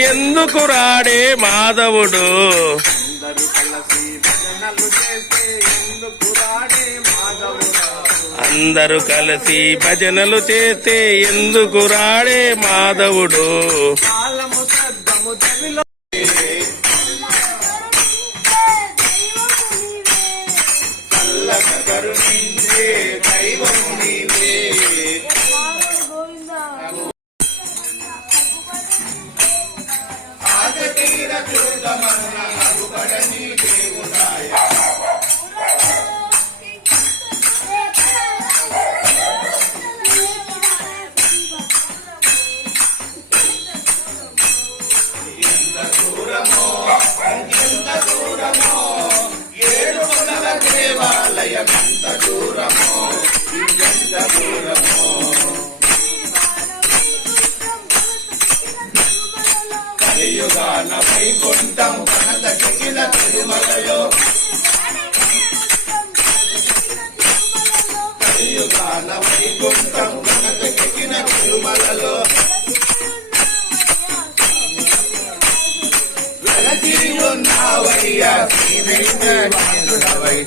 ఎందుకు రాడే మాధవుడు? అందరూ కలిసి భజనలు చేస్తే ఎందుకు రాడే మాధవుడా? ఎంత దూరమో ఏడు కొనల దేవాలయం ఎంత దూరమో. కలియుగాన వైకుంఠం కనత కిగిల తిరుమలయో కలియుగాన వైకుంఠం కనత తిరుమలలో వెలకి ఉన్నావయ్యా శ్రీ వెంకటేశ్వరవై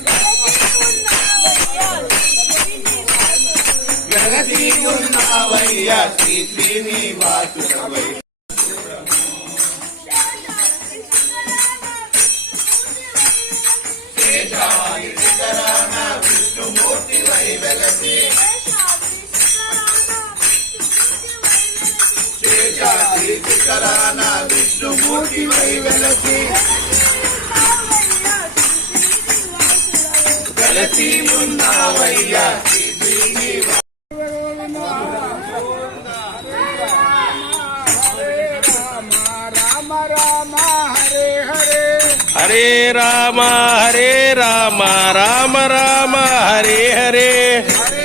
వెలకి ఉన్నావయ్యా శ్రీ శ్రీనివాసుడవై శేషాద్రి శిఖరాన విష్ణుమూర్తివై వెలసి వెలసి ఉన్నావయ్యా హరే రామ హరే రామ రామ రామ హరే హరే.